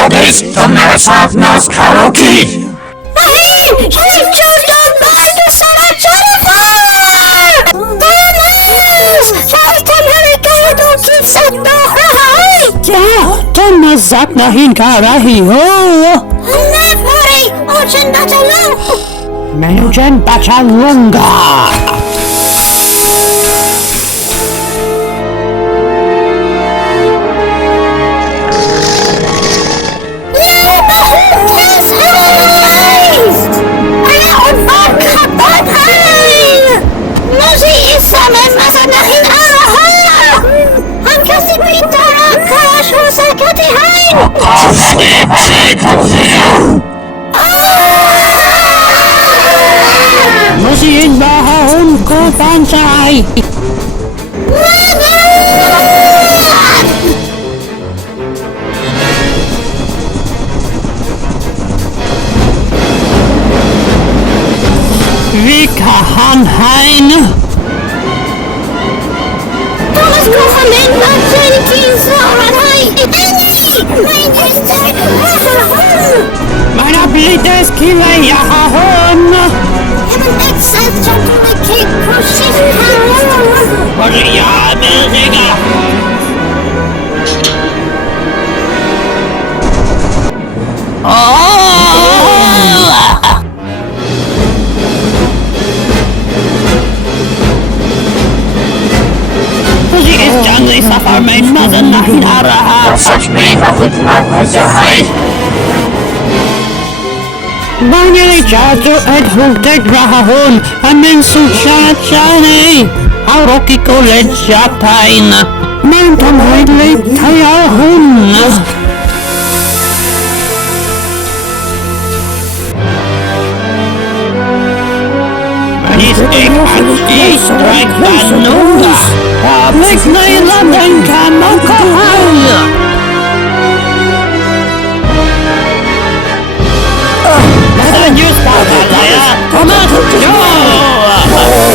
Melodies to Marathon North Karaoke! Hey! You've chosen mine to start Jennifer! Vamos! Lasten halikayo do kitsan do hahay! Ten nazak na hinkarahiho! Nefari! Ocean Batalong! Menujan Bachalunga! Musiin bahahon ko pansay! Vikahanhain! Thomas Kofamin at Jenkins Laranay! Meine Blites Kileyahahon! Heaven excels gentlemen keep pushing Maria Amerika! Sie ist Jungle Safar mein Mother Nahin Araha! Such me with my high! Bangili Jato at Hultek Rahahon, Amen Suchachane, Auroki College Jatain, Mountain Highway Tayahun. Is a strike Banunga, Make Nailand and Kamoka.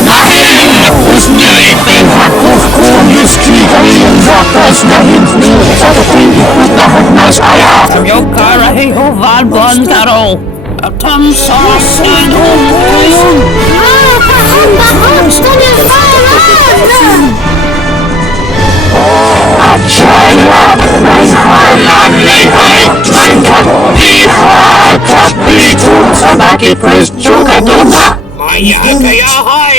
Nein! Usnij Hakówku, Juskligarin, Zakres na Hintni, Zadokwini, Kutnahok na Zaya! Yokara Heho Valbon Garo, Atom Sarastan Homoyun. Acaya, mein Heiland Lehai, mein Gott, Iha, Kapitun, Sabaki, Pres, Jogadona! Maya Kaya Hai.